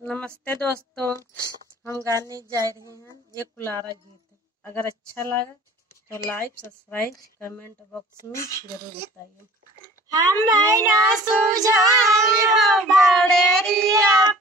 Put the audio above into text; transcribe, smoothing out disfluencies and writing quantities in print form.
नमस्ते दोस्तों, हम गाने जा रहे हैं ये कुलारा गीत। अगर अच्छा लगा तो लाइक, सब्सक्राइब, कमेंट बॉक्स में जरूर बताइए। हम सुझाए बड़े रिया